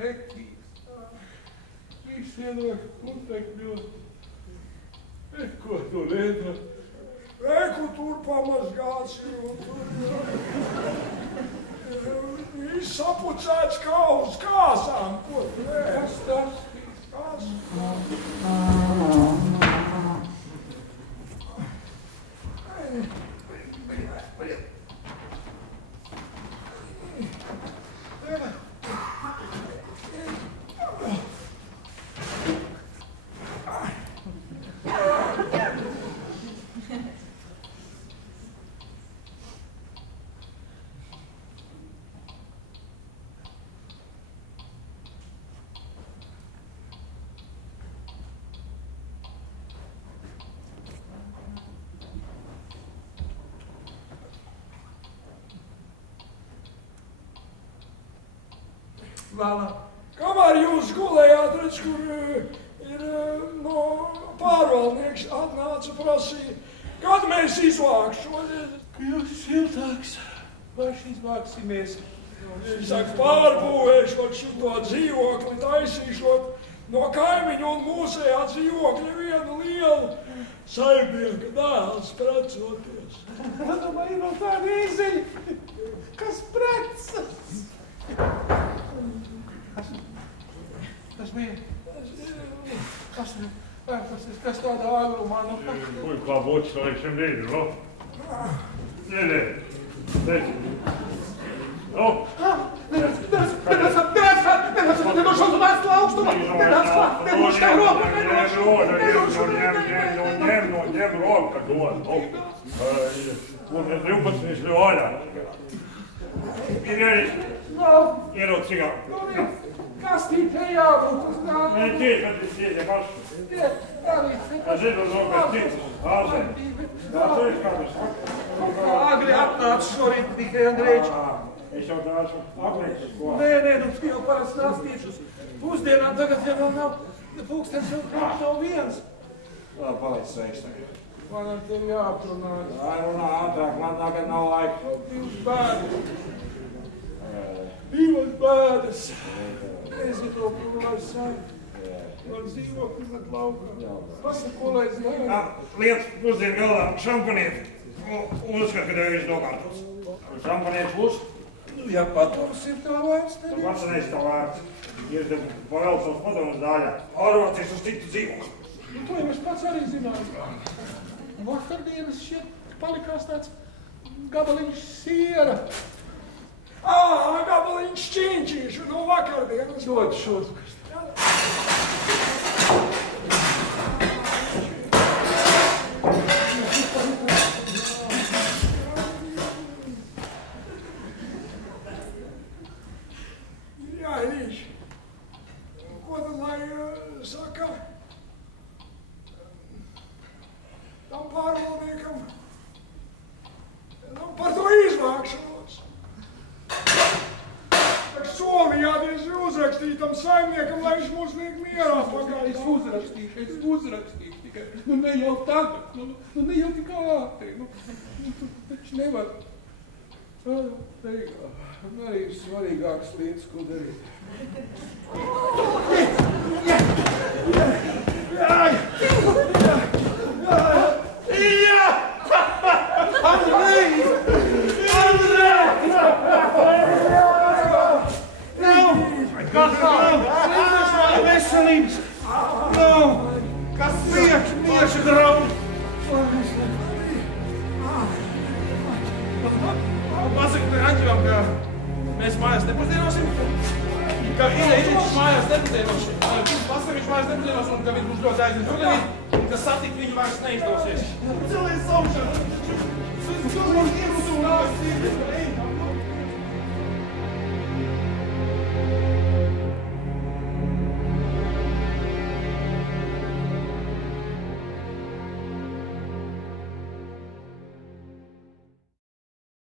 nekīs. Viss ienāk putekļos. Ko tu nedara? Reku tur pamazgāts ir un tur viss sapucēts kā uz kāsām. Ko tu nedara? Kas tas? Kas? Lala. Kamēr jūs gulējāt, redz, kur ir no pārvaldnieks atnāca prasīja, kad mēs izvākšoties. Kļūst siltāks. Vai izvāksimies? Es saku, pārbūvēšot šito dzīvokli, taisīšot no kaimiņu un mūsējā dzīvokļa vienu lielu saimnieka dēls precoties. Domāju, no tā vīzeļi. Kas precas? Kas bija? Kas tādā agrumā? Ui, kā būtu slēgšam dīdi, no? Nē. No? Ņem roka dod. Un 12 ļoļā. Ierod cigaru. Kas tī te jābūt? Nē, kad es ieņem ašu. Es zinu, kas tic. Āzē. Tā tu esi kādas. Agri atnāc šorīt tikai Andrēģi. Es jau tā esmu apniekts. Nē, nu tu jau parasti nāstīšu. Pusdienām tagad, ja vēl nav, pūkstens jau priekš nav viens. Paliec sveiks tagad. Man ar tevi jāaprunājas. Lai runā ātrāk, man tagad nav laika. Divas bēdas. Divas bēdas. Nezinu to, ko lai saka. Man dzīvokļi met laukā. Pasaka, ko lai es daru? Liec pusdienu galdā šampanieti. Un uzskat, ka tev viss nokārtos. Šampanieti būs? Ja paturs ir tā vērts, tad Tu pats neesi tā vērts. Ir te pavēl savus padomus dāļā. Ārvācies uz citu dzīvokli. to jau es pats arī zināju. Vakardienas šeit palikās tāds gabaliņš siera. Gabaliņš šķīņķīšu no vakardienas. Dod šos. Jā, Ilīši, ko tad lai saka tam pārvaldniekam par to izvākšanos? Tak solījāties uzrakstīt tam saimniekam, lai viņš mūs liek mierā pagaidām. Es uzrakstīšu tikai. Nu ne jau tagad, nu ne jau tik ātri. Nu taču nevar. Teikā, arī ir svarīgākas lietas, ko darīt. Kas nav veselības? Kas mieša draud? Pasaka te Aņķivam, ka mēs mājās nepazienosim, ka Ilīčs mājās nepazienosim. Pasaka viņš mājās nepazienosim, un ka viņš būs ļoti aizņemts rudenī, un ka satikt viņu vairs neizdosies. Cilvēks saukšana! Es domāju,